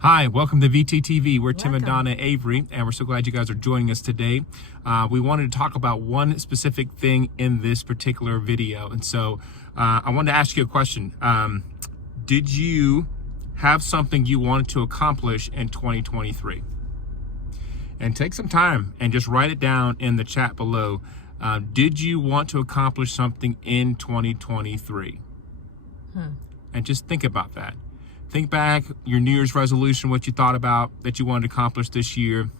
Hi, welcome to VTTV. We're Tim and Dawna Avery, and we're so glad you guys are joining us today. We wanted to talk about one specific thing in this particular video, and so I wanted to ask you a question. Did you have something you wanted to accomplish in 2023? And take some time and just write it down in the chat below. Did you want to accomplish something in 2023? And just think about that. Think back, your New Year's resolution, what you thought about that you wanted to accomplish this year,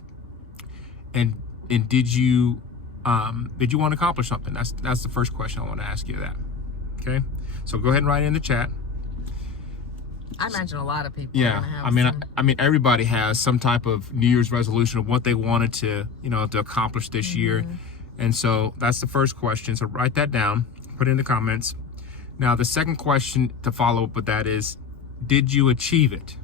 and did you want to accomplish something? That's the first question I want to ask you. That, okay? So go ahead and write it in the chat. I imagine a lot of people. Yeah, have I mean, everybody has some type of New Year's resolution of what they wanted to, to accomplish this year, and so that's the first question. So write that down, put it in the comments. Now, the second question to follow up with that is, did you achieve it?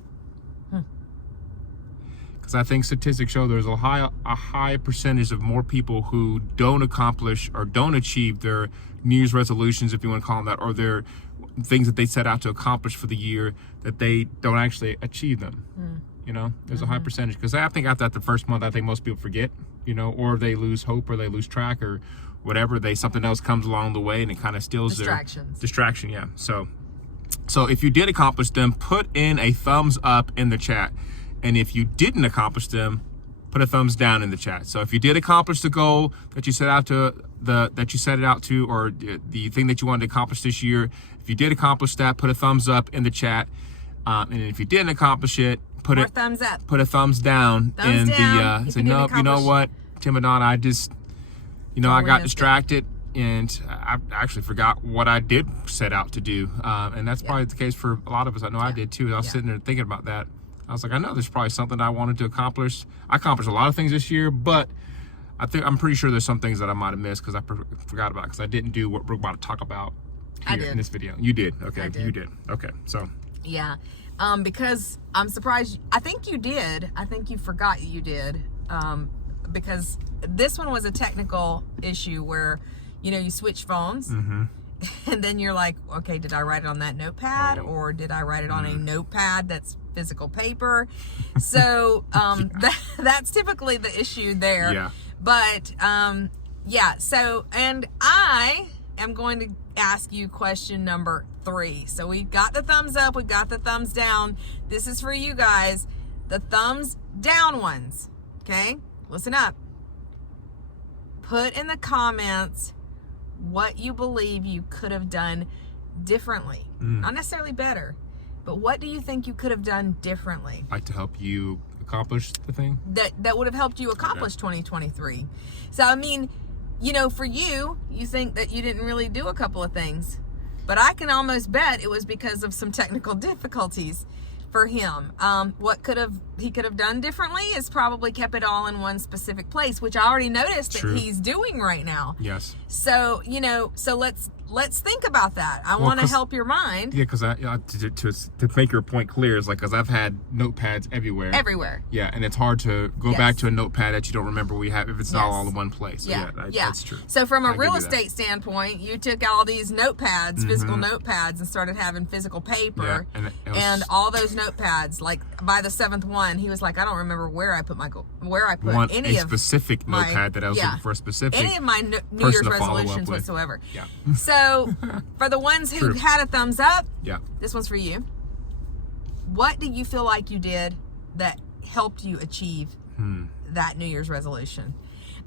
Because I think statistics show there's a high percentage of more people who don't accomplish or don't achieve their New Year's resolutions, if you want to call them that, or their things that they set out to accomplish for the year, that they don't actually achieve them. There's a high percentage, because I think after the first month, I think most people forget, or they lose hope, or they lose track, or whatever. Something else comes along the way and it kind of steals their distraction. Yeah. So if you did accomplish them, put in a thumbs up in the chat. And if you didn't accomplish them, put a thumbs down in the chat. So if you did accomplish the goal that you set out to, or the thing that you wanted to accomplish this year, if you did accomplish that, put a thumbs up in the chat. And if you didn't accomplish it, put a thumbs down say, nope, you know what, Tim and Dawna, I just, I got distracted. And I actually forgot what I did set out to do. And that's probably the case for a lot of us. I know I did too. I was sitting there thinking about that. I was like, I know there's probably something I wanted to accomplish. I accomplished a lot of things this year, but I'm pretty sure there's some things that I might have missed because I forgot about, because I didn't do what we're about to talk about here in this video. You did. Okay. You did. Okay. So. Yeah. Because I'm surprised. I think you did. I think you forgot you did. Because this one was a technical issue where, you switch phones, and then you're like, okay, did I write it on that notepad, or did I write it on a notepad that's physical paper? So that's typically the issue there. Yeah. But so, and I am going to ask you question number 3. So we've got the thumbs up, we've got the thumbs down. This is for you guys, the thumbs down ones. Okay, listen up. Put in the comments what you believe you could have done differently. Not necessarily better, but what do you think you could have done differently? Like to help you accomplish the thing? That would have helped you accomplish 2023. So, I mean, for you think that you didn't really do a couple of things, but I can almost bet it was because of some technical difficulties for him. What he could have done differently is probably kept it all in one specific place, which I already noticed that he's doing right now. Yes. So so let's think about that. I want to help your mind. Yeah, because to make your point clear is because I've had notepads everywhere. Yeah, and it's hard to go back to a notepad that you don't remember we have if it's not all in one place. So that's true. So from a real estate standpoint, you took all these notepads, physical notepads, and started having physical paper, and all those notepads. Like by the 7th one, he was like, I don't remember where I put any specific notepad that I was looking for a specific any of my New Year's resolutions whatsoever. Yeah. So for the ones who had a thumbs up, this one's for you. What do you feel like you did that helped you achieve that New Year's resolution?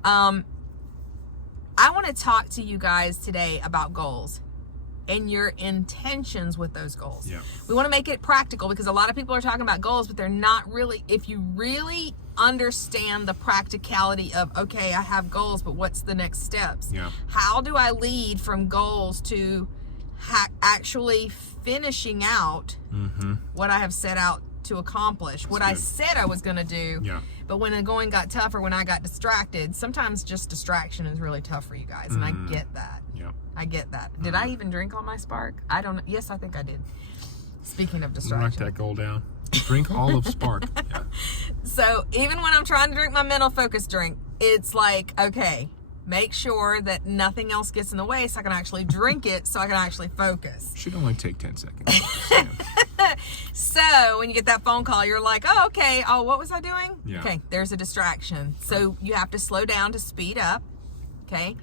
I want to talk to you guys today about goals and your intentions with those goals. Yeah. We want to make it practical, because a lot of people are talking about goals, but they're not really. If you really understand the practicality of, okay, I have goals, but what's the next steps? Yeah. How do I lead from goals to actually finishing out what I have set out to accomplish, what I said I was going to do? Yeah. But when the going got tough, or when I got distracted, sometimes just distraction is really tough for you guys, and I get that. Yeah. I get that. Did I even drink all my Spark? I don't know. Yes, I think I did. Speaking of distraction. Write that goal down. Drink all of Spark. Yeah. So even when I'm trying to drink my mental focus drink, it's like, okay, make sure that nothing else gets in the way so I can actually drink it so I can actually focus. Should only take 10 seconds. So when you get that phone call, you're like, oh, okay. Oh, what was I doing? Yeah. Okay, there's a distraction. So you have to slow down to speed up, okay,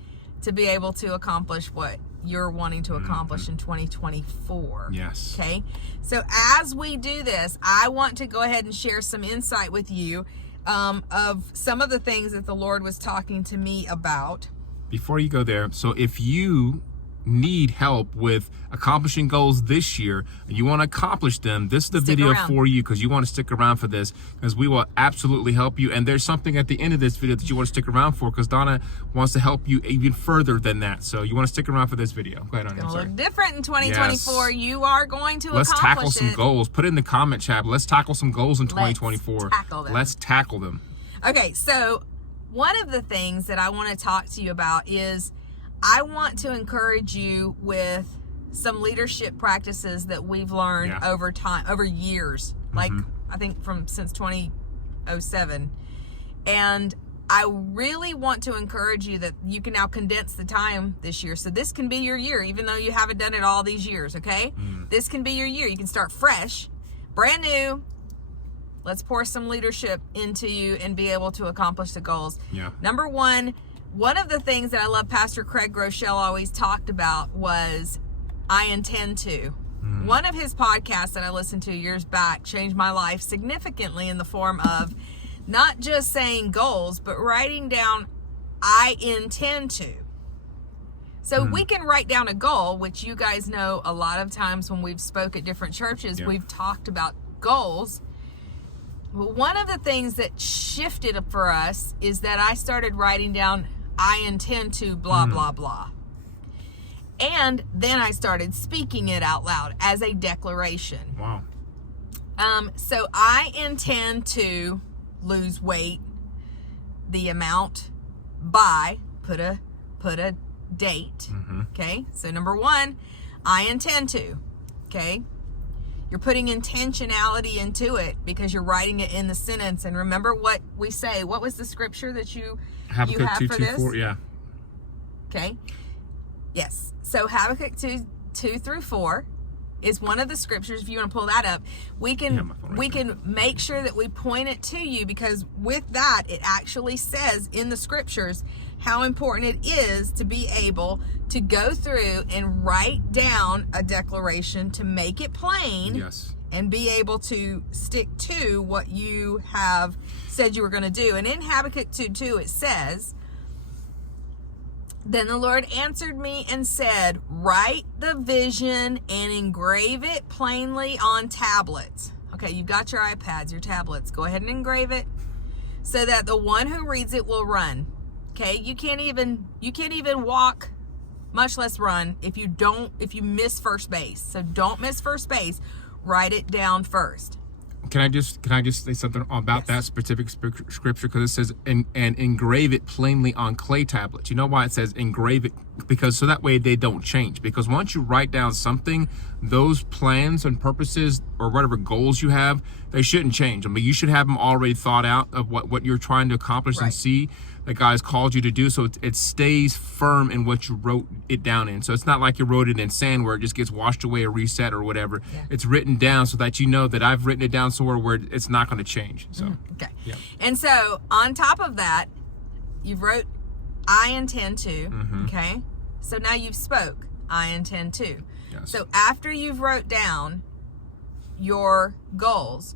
to be able to accomplish what you're wanting to accomplish in 2024. Yes. Okay. So as we do this, I want to go ahead and share some insight with you of some of the things that the Lord was talking to me about. Before you go there, so if you need help with accomplishing goals this year and you want to accomplish them, this is the video for you, because you want to stick around for this, because we will absolutely help you. And there's something at the end of this video that you want to stick around for, because Dawna wants to help you even further than that. So you want to stick around for this video. Go ahead, Dawna. It's going to look different in 2024. Yes. You are going to accomplish it. Let's tackle some goals. Put it in the comment chat. Let's tackle some goals in 2024. Let's tackle them. Okay, so one of the things that I want to talk to you about is I want to encourage you with some leadership practices that we've learned over time, over years, like I think since 2007. And I really want to encourage you that you can now condense the time this year. So this can be your year, even though you haven't done it all these years, okay? This can be your year. You can start fresh, brand new. Let's pour some leadership into you and be able to accomplish the goals. Number one of the things that I love Pastor Craig Groeschel always talked about was I intend to. One of his podcasts that I listened to years back changed my life significantly in the form of not just saying goals, but writing down I intend to. So we can write down a goal, which you guys know a lot of times when we've spoke at different churches, we've talked about goals. But one of the things that shifted for us is that I started writing down I intend to blah, blah, blah. And then I started speaking it out loud as a declaration. Wow. So I intend to lose weight, the amount, by, put a date. Okay. So number one, I intend to. Okay. You're putting intentionality into it because you're writing it in the sentence. And remember what we say. What was the scripture that you have for this? 2:4, yeah. Okay. Yes. So Habakkuk 2-4 is one of the scriptures. If you want to pull that up, we can make sure that we point it to you, because with that, it actually says in the scriptures how important it is to be able to go through and write down a declaration to make it plain, and be able to stick to what you have said you were going to do. And in Habakkuk 2:2 it says, then the Lord answered me and said, write the vision and engrave it plainly on tablets. Okay, you've got your iPads, your tablets. Go ahead and engrave it so that the one who reads it will run. Okay, you can't even walk, much less run, if you miss first base. So don't miss first base. Write it down first. Can I just say something about that specific scripture? Because it says and engrave it plainly on clay tablets. You know why it says engrave it? Because so that way they don't change. Because once you write down something, those plans and purposes or whatever goals you have, they shouldn't change. I mean, you should have them already thought out of what you're trying to accomplish and see that God's called you to do, so it stays firm in what you wrote it down in. So it's not like you wrote it in sand where it just gets washed away or reset or whatever. It's written down so that you know that I've written it down somewhere where it's not going to change. So okay. And so on top of that, you wrote I intend to. Okay. So now you've spoke I intend to. So after you've wrote down your goals,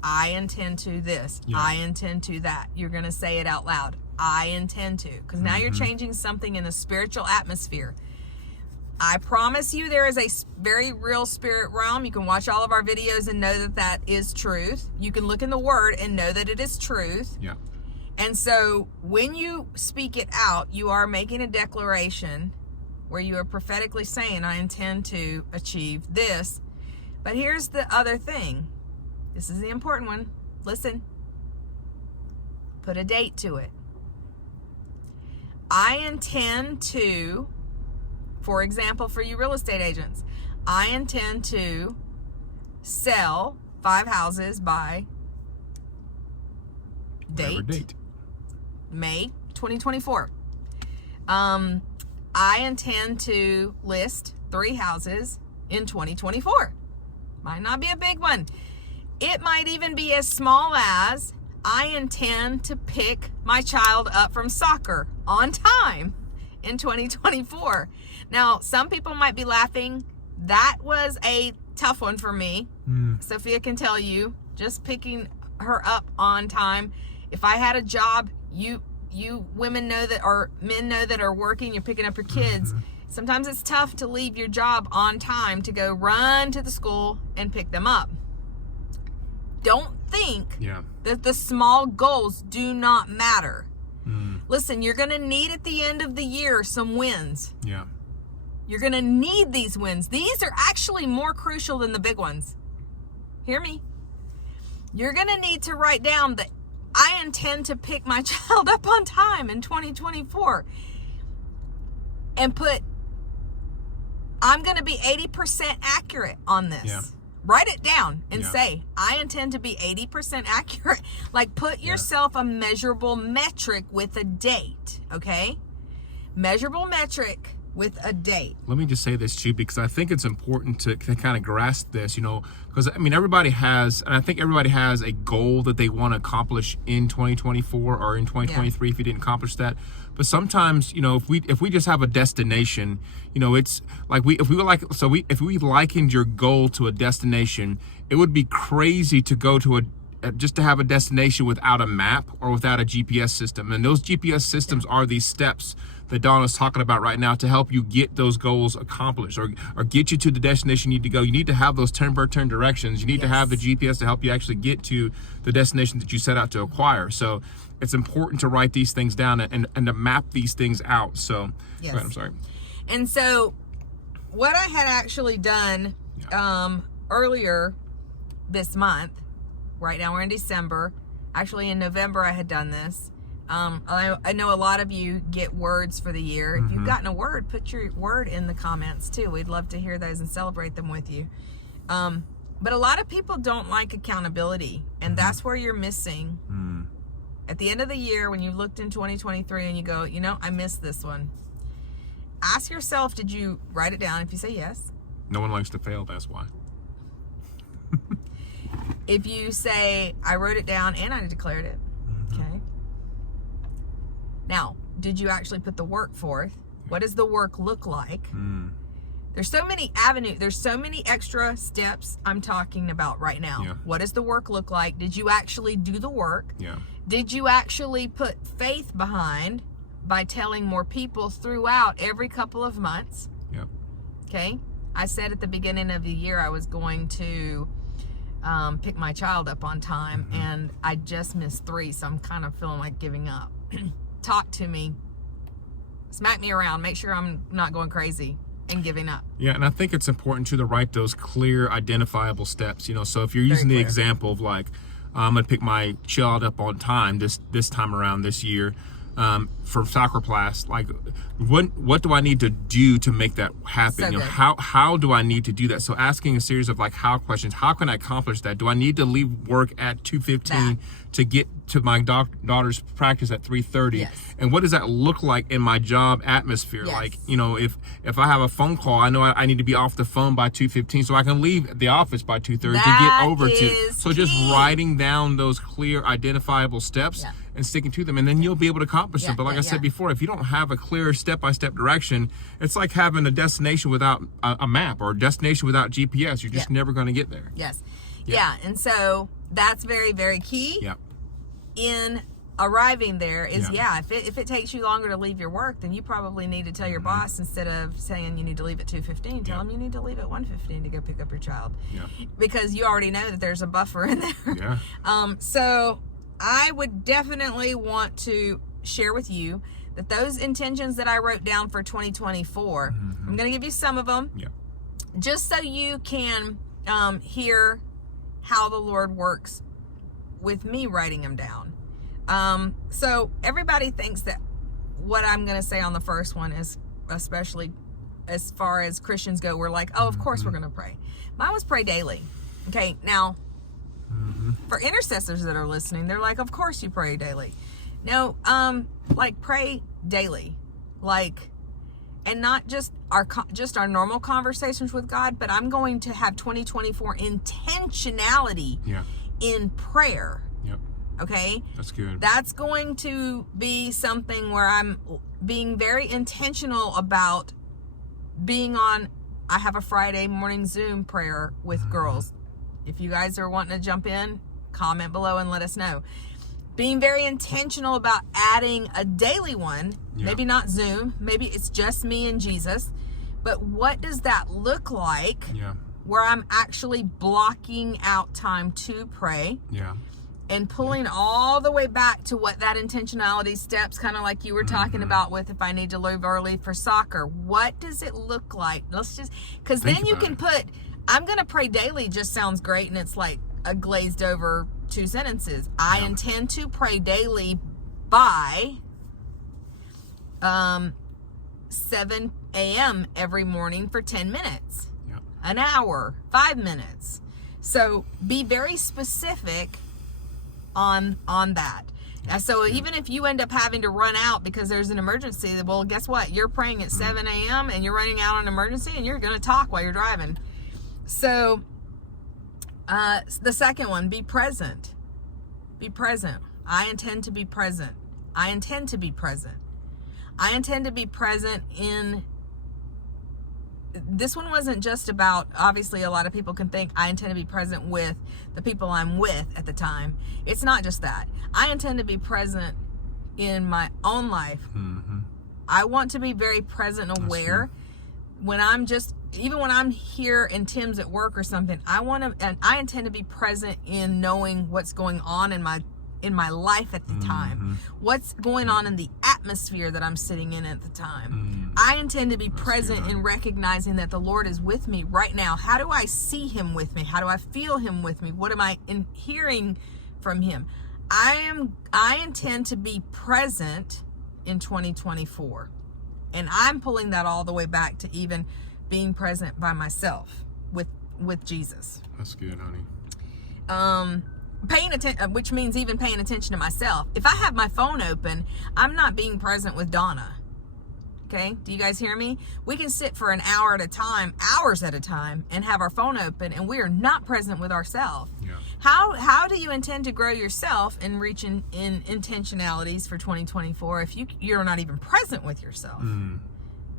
I intend to this. I intend to that. You're going to say it out loud. I intend to. Because now you're changing something in the spiritual atmosphere. I promise you there is a very real spirit realm. You can watch all of our videos and know that that is truth. You can look in the word and know that it is truth. And so when you speak it out, you are making a declaration where you are prophetically saying, I intend to achieve this. But here's the other thing. This is the important one. Listen. Put a date to it. I intend to, for example, for you real estate agents, I intend to sell 5 houses by date. May 2024. I intend to list 3 houses in 2024. Might not be a big one. It might even be as small as I intend to pick my child up from soccer on time in 2024. Now, some people might be laughing. That was a tough one for me. Sophia can tell you, just picking her up on time. If I had a job, you women know that, or men know that are working, you're picking up your kids. Sometimes it's tough to leave your job on time to go run to the school and pick them up. Don't think that the small goals do not matter. Listen, you're going to need at the end of the year some wins. You're going to need these wins. These are actually more crucial than the big ones. Hear me? You're going to need to write down that I intend to pick my child up on time in 2024. And put, I'm going to be 80% accurate on this. Write it down and say, I intend to be 80% accurate. Like, put yourself a measurable metric with a date, okay? Measurable metric with a date. Let me just say this too, because I think it's important to kind of grasp this, you know, because I mean, everybody has, and I think everybody has a goal that they want to accomplish in 2024 or in 2023 if you didn't accomplish that. But sometimes, you know, if we just have a destination, you know, it's like if we likened your goal to a destination, it would be crazy to go to just to have a destination without a map or without a GPS system. And those GPS systems are these steps that Dawna's talking about right now to help you get those goals accomplished or get you to the destination you need to go. You need to have those turn-by-turn directions. You need to have the GPS to help you actually get to the destination that you set out to acquire. So it's important to write these things down and to map these things out. So go ahead, I'm sorry. And so what I had actually done earlier this month, right now we're in December, actually in November I had done this. I know a lot of you get words for the year. If you've gotten a word, put your word in the comments too. We'd love to hear those and celebrate them with you. But a lot of people don't like accountability, and that's where you're missing. At the end of the year, when you looked in 2023 and you go, you know, I missed this one. Ask yourself, did you write it down? If you say yes. No one likes to fail, that's why. If you say, I wrote it down and I declared it. Okay. Now, did you actually put the work forth? What does the work look like? There's so many avenues. There's so many extra steps I'm talking about right now. What does the work look like? Did you actually do the work? Did you actually put faith behind by telling more people throughout every couple of months? Okay. I said at the beginning of the year I was going to pick my child up on time, and I just missed 3, so I'm kind of feeling like giving up. Talk to me, smack me around, make sure I'm not going crazy and giving up. And I think it's important to write those clear, identifiable steps. You know, so if you're using the example of like, I'm gonna pick my child up on time this time around this year for soccer class, like what do I need to do to make that happen? So you know, how do I need to do that? So asking a series of like how questions. How can I accomplish that? Do I need to leave work at 2:15 to get to my daughter's practice at 3:30? And what does that look like in my job atmosphere? Like, you know, if I have a phone call, I know I need to be off the phone by 2:15 so I can leave the office by 2:30 to get over to. So just writing down those clear, identifiable steps and sticking to them, and then you'll be able to accomplish them. But like I said before, if you don't have a clear step-by-step direction, it's like having a destination without a map or a destination without GPS. You're just never going to get there. And so that's very, very key in arriving there is, if it takes you longer to leave your work, then you probably need to tell your boss, instead of saying you need to leave at 2:15, tell them you need to leave at 1:15 to go pick up your child. Because you already know that there's a buffer in there. So I would definitely want to share with you that those intentions that I wrote down for 2024, I'm going to give you some of them, just so you can hear how the Lord works with me writing them down. So everybody thinks that what I'm going to say on the first one is, especially as far as Christians go, we're like, oh, of course we're going to pray. Mine was pray daily. Okay, now for intercessors that are listening, they're like, of course you pray daily. No, like pray daily. like, and not just our normal conversations with God, but I'm going to have 2024 intentionality in prayer. Yep. Okay? That's good. That's going to be something where I'm being very intentional about being on. I have a Friday morning Zoom prayer with girls. If you guys are wanting to jump in, comment below and let us know. Being very intentional about adding a daily one, maybe not Zoom, maybe it's just me and Jesus, but what does that look like where I'm actually blocking out time to pray and pulling all the way back to what that intentionality steps, kind of like you were talking about with if I need to leave early for soccer. What does it look like? Let's just, because then you can put, I'm going to pray daily just sounds great, and it's like a glazed over 2 sentences. I intend to pray daily by 7 a.m. every morning for 10 minutes, an hour, 5 minutes. So be very specific on that. So even if you end up having to run out because there's an emergency, well, guess what? You're praying at 7 a.m. and you're running out on an emergency, and you're going to talk while you're driving. So the second one, be present. Be present. I intend to be present. I intend to be present. I intend to be present in, this one wasn't just about, obviously a lot of people can think I intend to be present with the people I'm with at the time. It's not just that. I intend to be present in my own life. I want to be very present and aware. When I'm just, even when I'm here and Tim's at work or something, I intend to be present in knowing what's going on in my life at the time. What's going on in the atmosphere that I'm sitting in at the time. I intend to be present in recognizing that the Lord is with me right now. How do I see him with me? How do I feel him with me? What am I hearing from him? I intend to be present in 2024. And I'm pulling that all the way back to even being present by myself with Jesus. That's good, honey. Paying attention, which means even paying attention to myself. If I have my phone open, I'm not being present with Dawna. Okay? Do you guys hear me? We can sit for an hour at a time, hours at a time, and have our phone open, and we are not present with ourselves. How do you intend to grow yourself and reach in intentionalities for 2024 if you're not even present with yourself?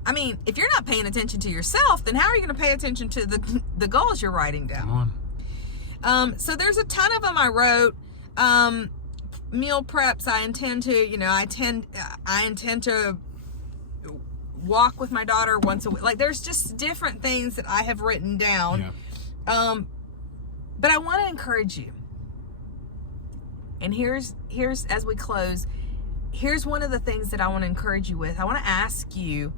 I mean, if you're not paying attention to yourself, then how are you going to pay attention to the goals you're writing down? Come on. So there's a ton of them I wrote. Meal preps, I intend to walk with my daughter once a week. Like, there's just different things that I have written down. But I want to encourage you. And here's as we close, here's one of the things that I want to encourage you with. I want to ask you,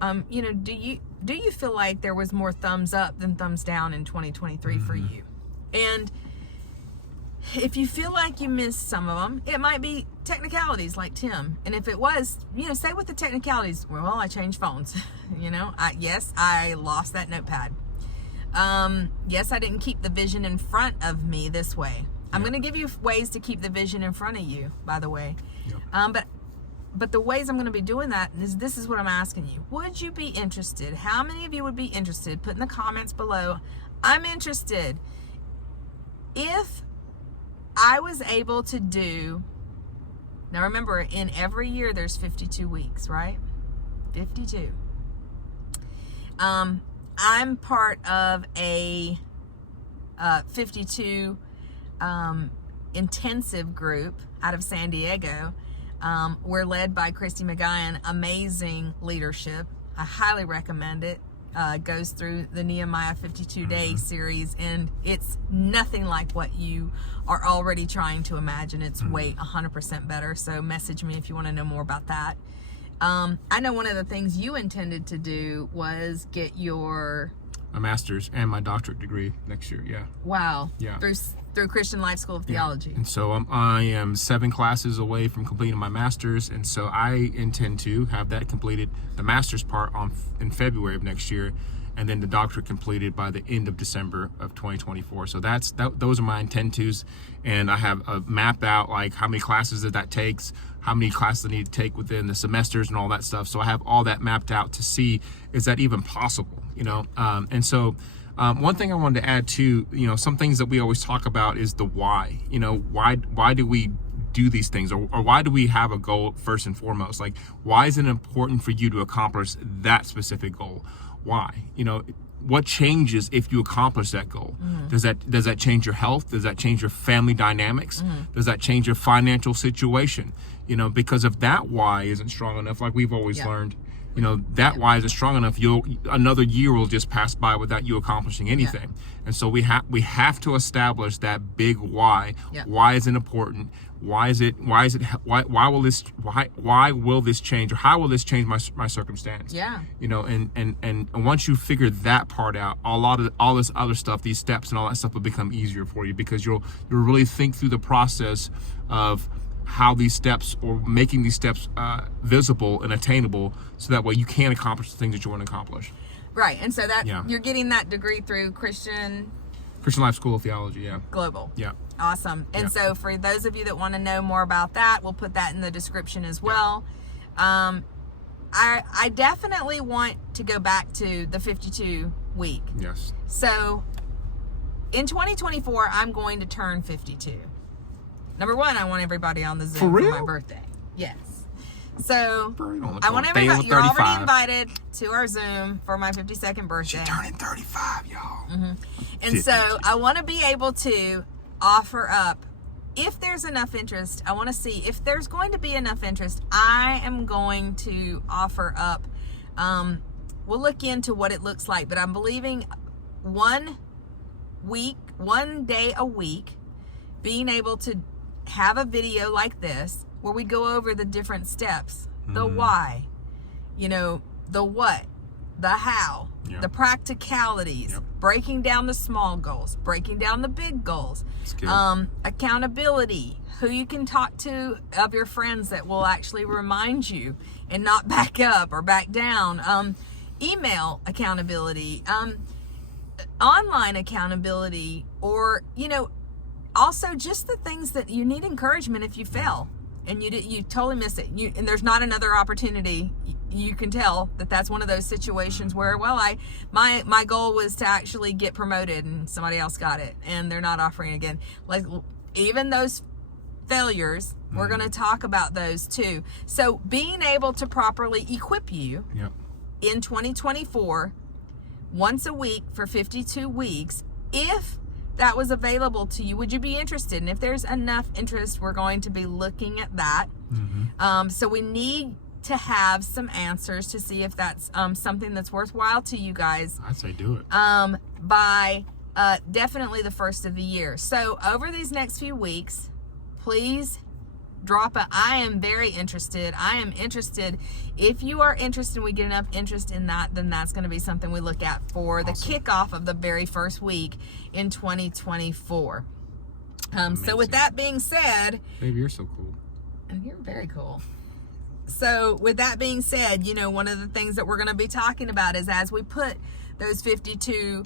do you feel like there was more thumbs up than thumbs down in 2023 for you? And if you feel like you missed some of them, it might be technicalities like Tim. And if it was, say with the technicalities, well, I changed phones. Yes, I lost that notepad. Yes, I didn't keep the vision in front of me this way. I'm going to give you ways to keep the vision in front of you, by the way. But the ways I'm going to be doing that is, this is what I'm asking you. Would you be interested? How many of you would be interested? Put in the comments below. I'm interested. If I was able to do, now remember, in every year there's 52 weeks, right? 52. I'm part of a 52 intensive group out of San Diego. We're led by Christy McGuyan. Amazing leadership. I highly recommend it. Goes through the Nehemiah 52-day series, and it's nothing like what you are already trying to imagine. It's way 100% better. So message me if you want to know more about that. I know one of the things you intended to do was get your master's and my doctorate degree next year. Wow. Through Christian Life School of Theology. And so I am 7 classes away from completing my master's, and so I intend to have that completed, the master's part, in February of next year, and then the doctorate completed by the end of December of 2024. So those are my intent tos, and I have mapped out like how many classes that takes, how many classes I need to take within the semesters and all that stuff. So I have all that mapped out to see, is that even possible, you know? And so one thing I wanted to add to, you know, some things that we always talk about is the why. You know, why do we do these things, or why do we have a goal first and foremost? Like, why is it important for you to accomplish that specific goal? Why? You know, what changes if you accomplish that goal? Does that change your health? Does that change your family dynamics? Does that change your financial situation? You know, because if that why isn't strong enough, like we've always learned, you know, that why isn't strong enough, another year will just pass by without you accomplishing anything. And so we have to establish that big why. Why is it important? Why will this change, or how will this change my circumstance? You know, and once you figure that part out, all this other stuff, these steps and all that stuff will become easier for you, because you'll really think through the process of how these steps, or making these steps visible and attainable, so that way you can accomplish the things that you want to accomplish. Right. And so that you're getting that degree through Christian Life School of Theology, Global. Yeah. Awesome. And so for those of you that want to know more about that, we'll put that in the description as well. I definitely want to go back to the 52 week. Yes. So in 2024, I'm going to turn 52. Number one, I want everybody on the Zoom for my birthday. Yes. So I want everybody, you're already invited to our Zoom for my 52nd birthday. She's turning 35, y'all. And 52. So I want to be able to offer up, if there's enough interest, I want to see if there's going to be enough interest. I am going to offer up, we'll look into what it looks like, but I'm believing 1 day a week, being able to have a video like this where we go over the different steps, the why, you know, the what, the how, the practicalities, breaking down the small goals, breaking down the big goals, accountability, who you can talk to of your friends that will actually remind you and not back up or back down, email accountability, online accountability, or, you know, also just the things that you need encouragement if you fail and you totally miss it, and there's not another opportunity. You can tell that that's one of those situations where, well, my goal was to actually get promoted and somebody else got it and they're not offering again. Like, even those failures, we're going to talk about those too. So being able to properly equip you in 2024, once a week for 52 weeks, if that was available to you, would you be interested? And if there's enough interest, we're going to be looking at that. So we need to have some answers to see if that's something that's worthwhile to you guys. I'd say do it. By definitely the first of the year. So over these next few weeks, please drop I am very interested. I am interested. If you are interested and we get enough interest in that, then that's going to be something we look at for the kickoff of the very first week in 2024. So with that being said, baby, you're so cool. And you're very cool. So with that being said, you know, one of the things that we're going to be talking about is, as we put those 52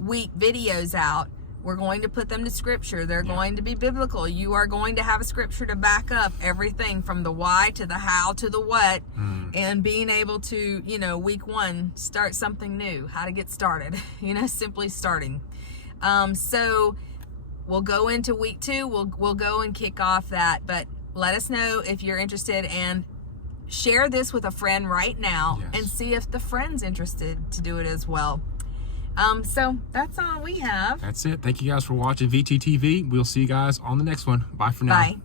week videos out, we're going to put them to scripture. They're going to be biblical. You are going to have a scripture to back up everything from the why to the how to the what, and being able to, you know, week 1, start something new, how to get started, you know, simply starting. So we'll go into week 2. We'll go and kick off that, but let us know if you're interested, and share this with a friend right now and see if the friend's interested to do it as well. So that's all we have. That's it. Thank you guys for watching VTTV. We'll see you guys on the next one. Bye for now. Bye.